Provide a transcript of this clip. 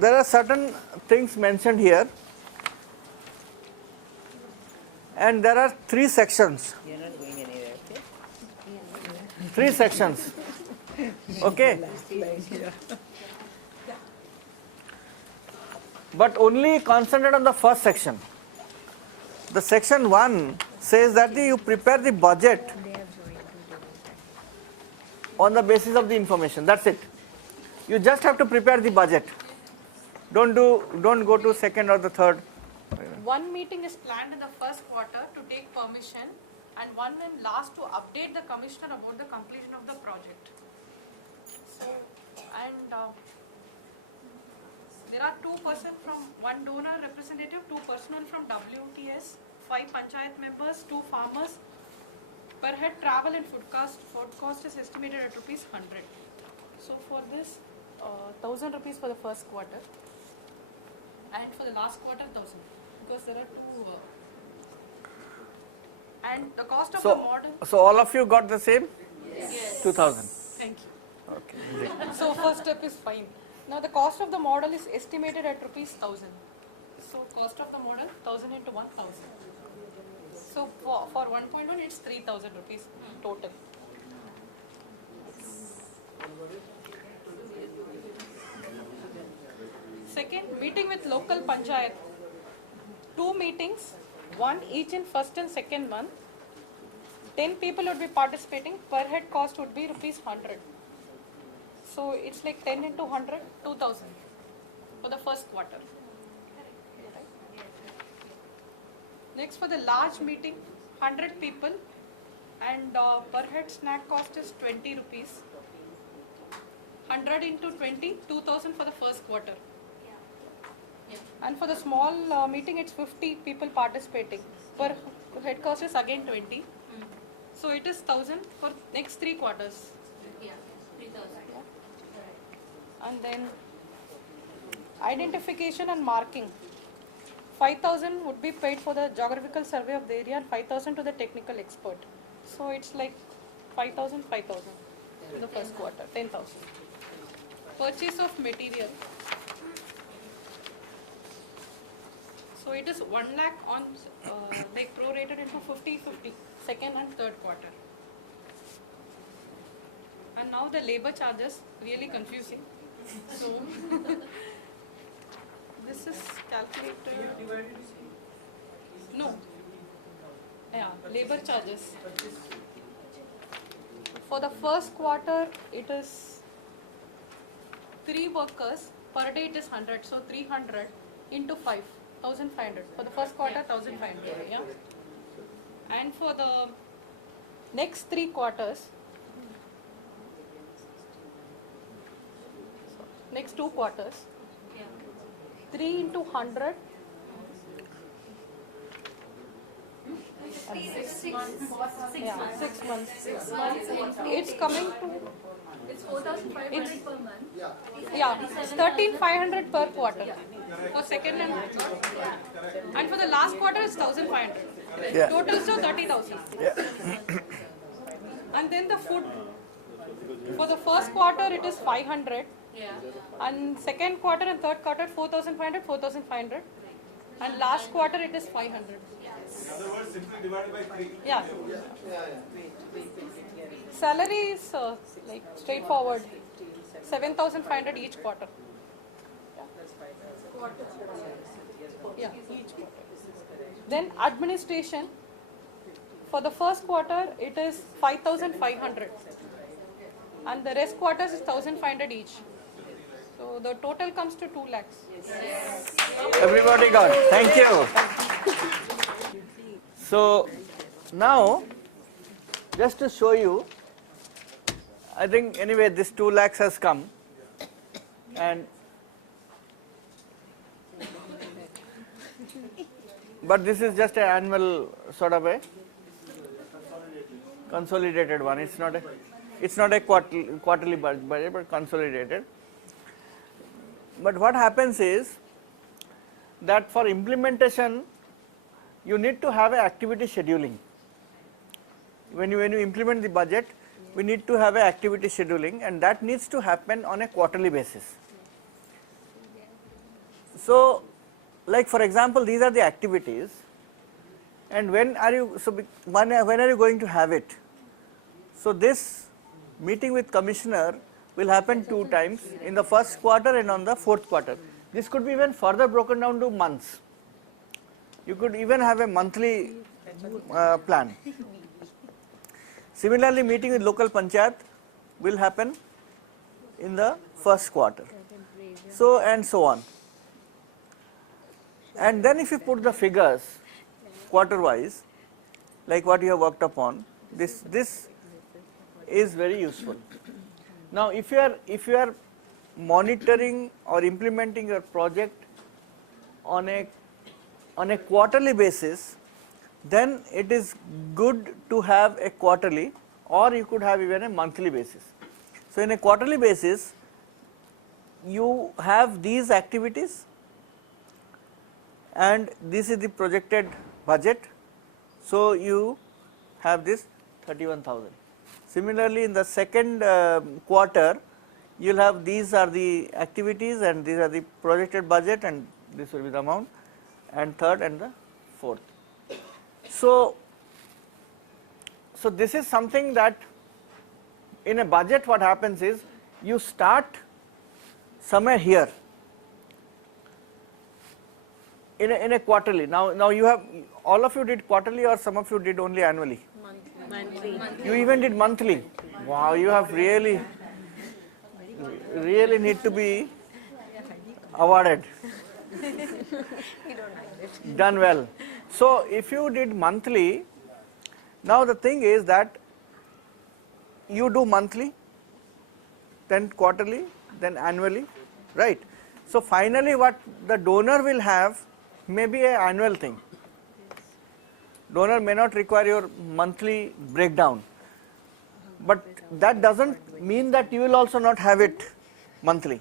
there are certain things mentioned here, and there are 3 sections. You're not going anywhere, okay? 3 sections. Okay. But only concentrate on the first section. The section 1 says that you prepare the budget on the basis of the information. That's it. You just have to prepare the budget. Don't go to second or the third. One meeting is planned in the first quarter to take permission, and one in last to update the commissioner about the completion of the project. So, and there are 2 persons from one donor representative, 2 personnel from WTS, 5 panchayat members, 2 farmers. Per head travel and food cost is estimated at rupees 100. So for this, 1000 rupees for the first quarter, and for the last quarter 1000, because there are 2. And the cost of the model. So all of you got the same? Yes. 2000. Thank you. Okay. So first step is fine. Now the cost of the model is estimated at rupees 1000. So cost of the model 1000 into 1000. So for 1.1 it's 3000 rupees total. Second, meeting with local panchayat. 2 meetings, one each in first and second month. 10 people would be participating. Per head cost would be rupees 100. So it's like 10 into 100, 2000 for the first quarter. Next, for the large meeting, 100 people, and per head snack cost is 20 rupees. 100 into 20, 2000 for the first quarter. And for the small meeting, it's 50 people participating. Per head cost is again 20. So it is 1000 for next 3 quarters. Yeah, 3000. And then identification and marking. 5000 would be paid for the geographical survey of the area and 5000 to the technical expert. So it's like 5000 in the first quarter, 10,000. Purchase of material. So it is 1 lakh on like prorated into 50-50, second and third quarter. And now the labor charges, really confusing. So this is calculated. No. Yeah, labor charges. For the first quarter, it is 3 workers. Per day it is 100. So 300 into 5, 1500. For the first quarter, 1500. Yeah. And for the next 3 quarters, next 2 quarters, 3 into 100. 6 months. Yeah, 6 months. 6 months. It's coming to, It's 4,500 per month. yeah, 13,500 per quarter. For second and third. And for the last quarter, it's 1,500. Yeah. Total is 30,000. Yeah. And then the food. For the first quarter, it is 500. Yeah. And second quarter and third quarter, 4,500, 4,500. And last quarter, it is 500. In other words, simply divided by 3. Yeah. Salary is like straightforward. 7,500 each quarter. Yeah, each quarter. Then administration. For the first quarter, it is 5,500. And the rest quarters is 1,500 each. So the total comes to 2 lakhs. Everybody got it. Thank you. So now, just to show you, I think anyway this 2 lakhs has come, and but this is just an annual sort of a consolidated one. It's not a quarterly budget, but consolidated. But what happens is that for implementation, you need to have an activity scheduling. When you implement the budget, we need to have an activity scheduling, and that needs to happen on a quarterly basis. So, like for example, these are the activities, and when are you, so when are you going to have it? So this meeting with commissioner will happen 2 times, in the first quarter and on the fourth quarter. This could be even further broken down to months. You could even have a monthly plan. Similarly, meeting with local panchayat will happen in the first quarter. So and so on. And then if you put the figures quarter wise, like what you have worked upon, this is very useful. Now if you are monitoring or implementing your project on a quarterly basis, then it is good to have a quarterly, or you could have even a monthly basis. So in a quarterly basis, you have these activities, and this is the projected budget. So you have this 31,000. Similarly, in the second quarter, you will have, these are the activities and these are the projected budget, and this will be the amount, and third and the fourth. So this is something that in a budget what happens is, you start somewhere here in a quarterly. Now you have, all of you did quarterly, or some of you did only annually? Monthly. You even did monthly. Wow, you have really need to be awarded. Done well. So if you did monthly, now the thing is that you do monthly, then quarterly, then annually, right? So finally what the donor will have may be an annual thing. Donor may not require your monthly breakdown, but that doesn't mean that you will also not have it monthly.